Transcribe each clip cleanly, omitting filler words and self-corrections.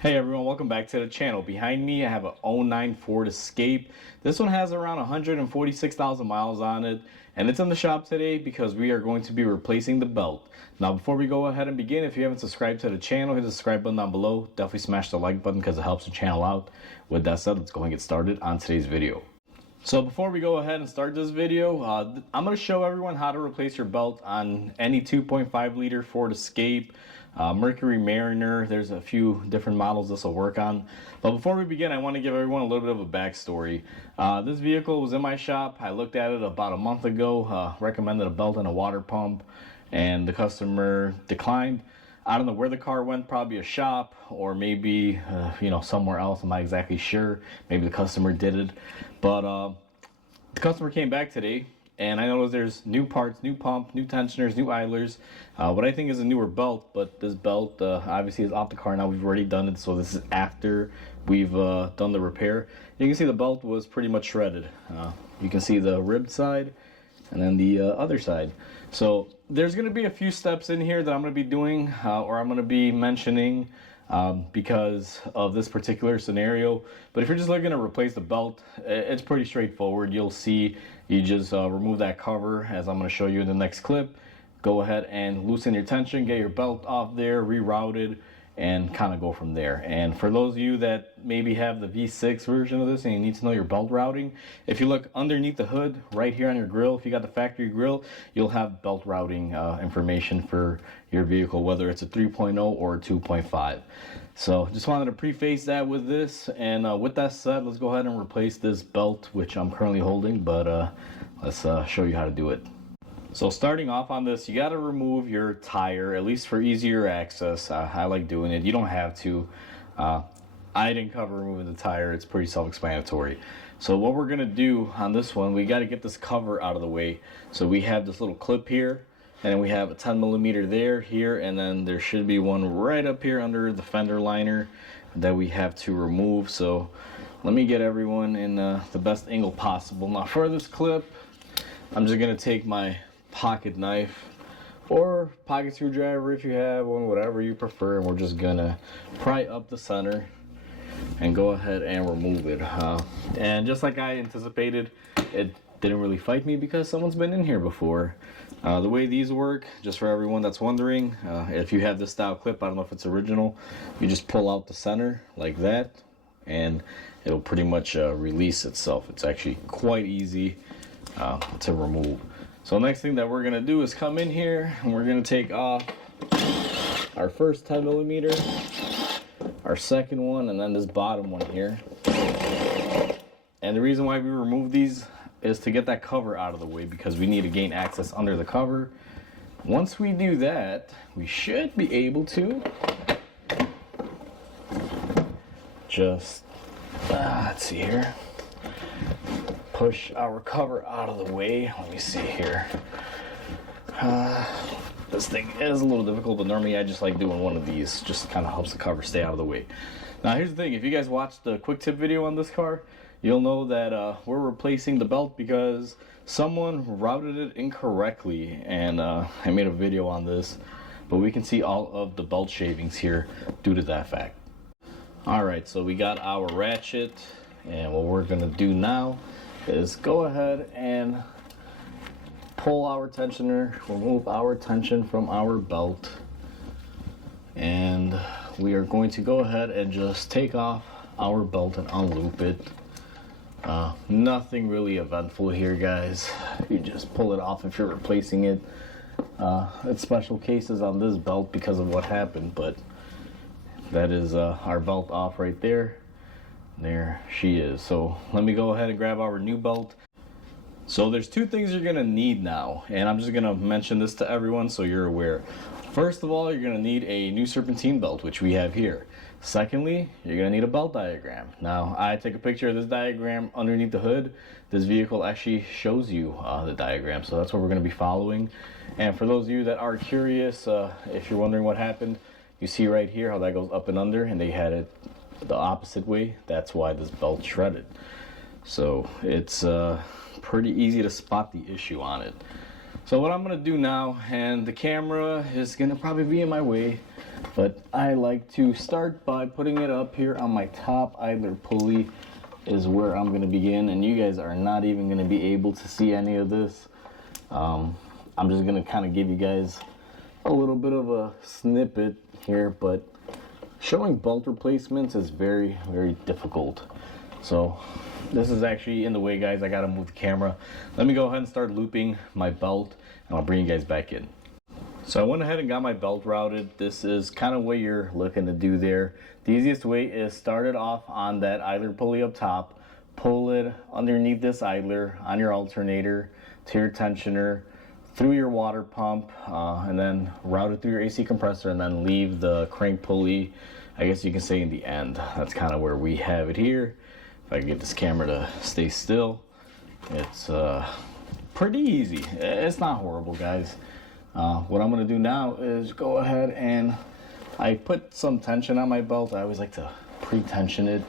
Hey everyone, welcome back to the channel. Behind me I have a '09 Ford Escape. This one has around 146,000 miles on it, and it's in the shop today because we are going to be replacing the belt. Now before we go ahead and begin, if you haven't subscribed to the channel, hit the subscribe button down below. Definitely smash the like button because it helps the channel out. With that said, let's go and get started on today's video. So before we go ahead and start this video, I'm going to show everyone how to replace your belt on any 2.5 liter Ford Escape, Mercury Mariner. There's a few different models this will work on. But before we begin, I want to give everyone a little bit of a backstory. This vehicle was in my shop. I looked at it about a month ago, recommended a belt and a water pump, and the customer declined. I don't know where the car went, probably a shop or maybe, somewhere else. I'm not exactly sure. Maybe the customer did it. But the customer came back today, and I noticed there's new parts, new pump, new tensioners, new idlers. What I think is a newer belt, but this belt obviously is off the car now. We've already done it, so this is after we've done the repair. You can see the belt was pretty much shredded. You can see the ribbed side and then the other side. So there's going to be a few steps in here that I'm going to be doing or I'm going to be mentioning because of this particular scenario. But if you're just looking to replace the belt, it's pretty straightforward. You'll see you just remove that cover, as I'm going to show you in the next clip. Go ahead and loosen your tension, get your belt off there, rerouted, and kind of go from there. And for those of you that maybe have the V6 version of this and you need to know your belt routing, if you look underneath the hood right here on your grill, if you got the factory grill, you'll have belt routing information for your vehicle, whether it's a 3.0 or a 2.5. So just wanted to preface that with this, and with that said, let's go ahead and replace this belt, which I'm currently holding, but let's show you how to do it. So starting off on this, you got to remove your tire, at least for easier access. I like doing it. You don't have to. I didn't cover removing the tire. It's pretty self-explanatory. So what we're going to do on this one, we got to get this cover out of the way. So we have this little clip here, and then we have a 10 millimeter there, here, and then there should be one right up here under the fender liner that we have to remove. So let me get everyone in the best angle possible. Now for this clip, I'm just going to take my pocket knife or pocket screwdriver if you have one, whatever you prefer, and we're just gonna pry up the center and go ahead and remove it. And just like I anticipated, it didn't really fight me because someone's been in here before. The way these work, just for everyone that's wondering, if you have this style clip, I don't know if it's original, you just pull out the center like that and it'll pretty much release itself. It's actually quite easy to remove. So next thing that we're going to do is come in here and we're going to take off our first 10 millimeter, our second one, and then this bottom one here. And the reason why we remove these is to get that cover out of the way, because we need to gain access under the cover. Once we do that, we should be able to just, let's see here, push our cover out of the way. Let me see here. This thing is a little difficult, but normally I just like doing one of these. Just kind of helps the cover stay out of the way. Now here's the thing. If you guys watched the quick tip video on this car, you'll know that we're replacing the belt because someone routed it incorrectly, and I made a video on this, but we can see all of the belt shavings here due to that fact. Alright, so we got our ratchet, and what we're going to do now is go ahead and pull our tensioner, remove our tension from our belt, and we are going to go ahead and just take off our belt and unloop it. Nothing really eventful here, guys. You just pull it off if you're replacing it. It's special cases on this belt because of what happened, but that is our belt off right there. There she is. So let me go ahead and grab our new belt. So there's two things you're gonna need now, and I'm just gonna mention this to everyone so you're aware. First of all, you're gonna need a new serpentine belt, which we have here. Secondly, you're gonna need a belt diagram. Now I take a picture of this diagram underneath the hood. This vehicle actually shows you the diagram, so that's what we're gonna be following. And for those of you that are curious, if you're wondering what happened, you see right here how that goes up and under, and they had it the opposite way. That's why this belt shredded. So it's pretty easy to spot the issue on it. So what I'm gonna do now, and the camera is gonna probably be in my way, But I like to start by putting it up here on my top idler pulley is where I'm going to begin, and you guys are not even going to be able to see any of this. I'm just going to kind of give you guys a little bit of a snippet here, but showing belt replacements is very, very difficult. So this is actually in the way, guys. I got to move the camera. Let me go ahead and start looping my belt, and I'll bring you guys back in. So I went ahead and got my belt routed. This is kind of what you're looking to do there. The easiest way is start it off on that idler pulley up top, pull it underneath this idler on your alternator to your tensioner, through your water pump, and then route it through your AC compressor, and then leave the crank pulley, I guess you can say, in the end. That's kind of where we have it here. If I can get this camera to stay still, it's pretty easy. It's not horrible, guys. What I'm going to do now is go ahead and I put some tension on my belt. I always like to pre-tension it.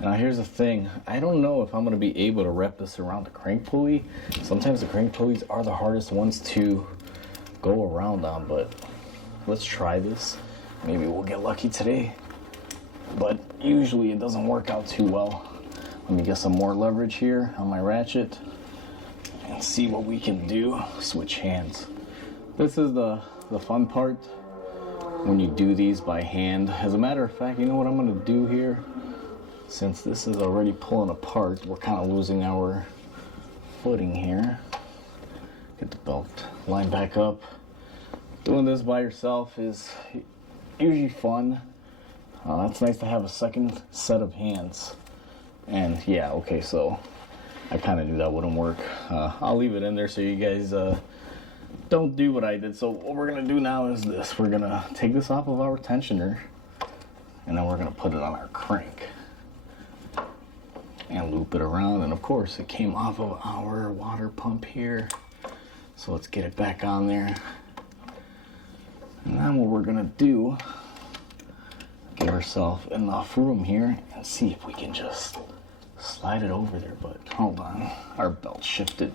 Now here's the thing, I don't know if I'm going to be able to wrap this around the crank pulley. Sometimes the crank pulleys are the hardest ones to go around on, but let's try this. Maybe we'll get lucky today, but usually it doesn't work out too well. Let me get some more leverage here on my ratchet and see what we can do. Switch hands. This is the fun part when you do these by hand. As a matter of fact, you know what I'm going to do here? Since this is already pulling apart, we're kind of losing our footing here. Get the belt lined back up. Doing this by yourself is usually fun. It's nice to have a second set of hands. And yeah, okay, so I kind of knew that wouldn't work. I'll leave it in there so you guys don't do what I did. So what we're gonna do now is this. We're gonna take this off of our tensioner, and then we're gonna put it on our crank and loop it around. And of course it came off of our water pump here, so let's get it back on there. And then what we're gonna do, give ourselves enough room here and see if we can just slide it over there. But hold on, our belt shifted.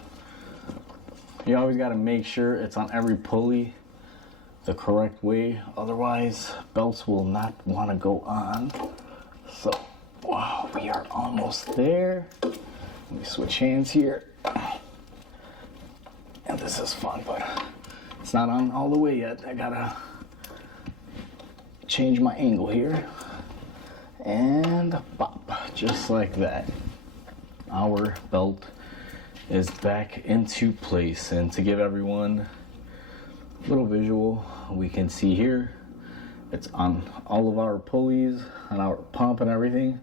You always got to make sure it's on every pulley the correct way, otherwise belts will not want to go on. So wow, we are almost there. Let me switch hands here. And this is fun, but it's not on all the way yet. I gotta change my angle here. And pop, just like that. Our belt is back into place. And to give everyone a little visual, we can see here it's on all of our pulleys, on our pump and everything.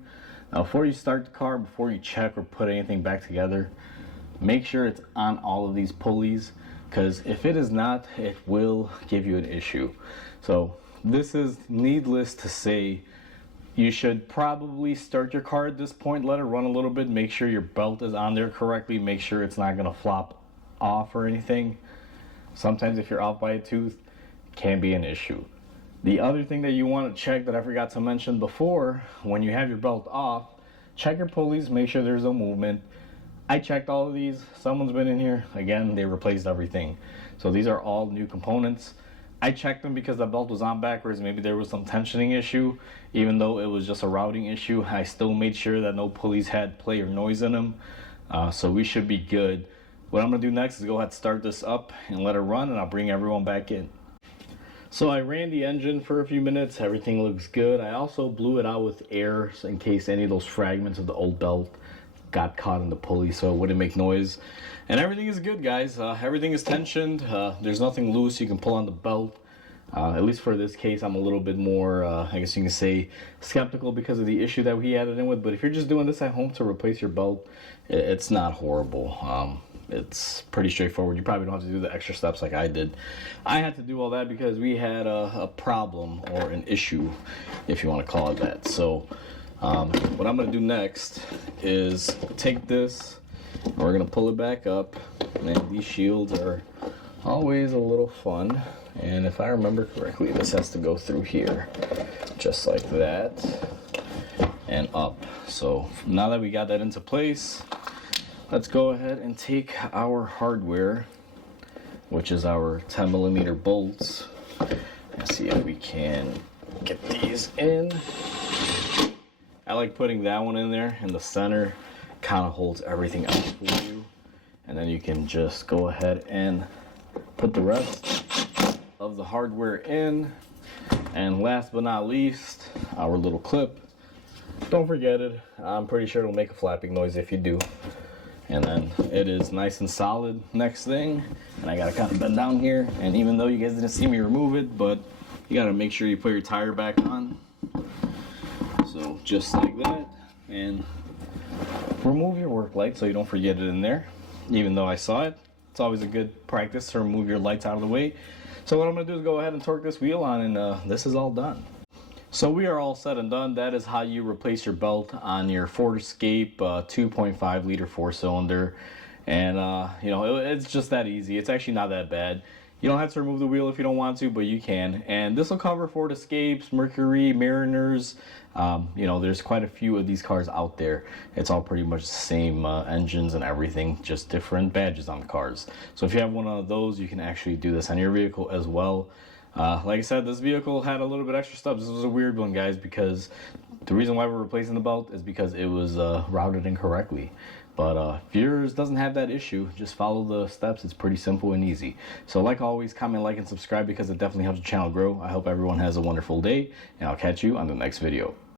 Now before you start the car, before you check or put anything back together, make sure it's on all of these pulleys, because if it is not, it will give you an issue. So this is needless to say, you should probably start your car at this point, let it run a little bit, make sure your belt is on there correctly, make sure it's not gonna flop off or anything. Sometimes if you're off by a tooth, it can be an issue. The other thing that you want to check that I forgot to mention before, when you have your belt off, check your pulleys, make sure there's no movement. I checked all of these, someone's been in here, again, they replaced everything. So these are all new components. I checked them because the belt was on backwards. Maybe there was some tensioning issue. Even though it was just a routing issue, I still made sure that no pulleys had play or noise in them. So we should be good. What I'm gonna do next is go ahead and start this up and let it run, and I'll bring everyone back in. So I ran the engine for a few minutes. Everything looks good. I also blew it out with air in case any of those fragments of the old belt got caught in the pulley so it wouldn't make noise. And everything is good, guys. Everything is tensioned. There's nothing loose. You can pull on the belt. At least for this case, I'm a little bit more, I guess you can say, skeptical because of the issue that we had it in with. But if you're just doing this at home to replace your belt, it's not horrible. It's pretty straightforward. You probably don't have to do the extra steps like I did. I had to do all that because we had a problem or an issue, if you want to call it that. So what I'm going to do next is take this, and we're going to pull it back up. Man, these shields are always a little fun. And if I remember correctly, this has to go through here, just like that, and up. So now that we got that into place, let's go ahead and take our hardware, which is our 10mm bolts, and see if we can get these in. I like putting that one in there in the center, kind of holds everything else for you. And then you can just go ahead and put the rest of the hardware in. And last but not least, our little clip. Don't forget it. I'm pretty sure it'll make a flapping noise if you do. And then it is nice and solid. Next thing, and I gotta kind of bend down here, and even though you guys didn't see me remove it, but you gotta make sure you put your tire back on. So just like that, and remove your work light so you don't forget it in there. Even though I saw it, it's always a good practice to remove your lights out of the way. So what I'm gonna do is go ahead and torque this wheel on, and this is all done. So we are all said and done. That is how you replace your belt on your Ford Escape 2.5 liter 4-cylinder. And you know, it's just that easy. It's actually not that bad. You don't have to remove the wheel if you don't want to, but you can. And this will cover Ford Escapes, Mercury, Mariners. You know, there's quite a few of these cars out there. It's all pretty much the same engines and everything, just different badges on the cars. So if you have one of those, you can actually do this on your vehicle as well. Like I said, this vehicle had a little bit extra stuff. This was a weird one, guys, because the reason why we're replacing the belt is because it was routed incorrectly. But if yours doesn't have that issue, just follow the steps. It's pretty simple and easy. So like always, comment, like, and subscribe because it definitely helps the channel grow. I hope everyone has a wonderful day, and I'll catch you on the next video.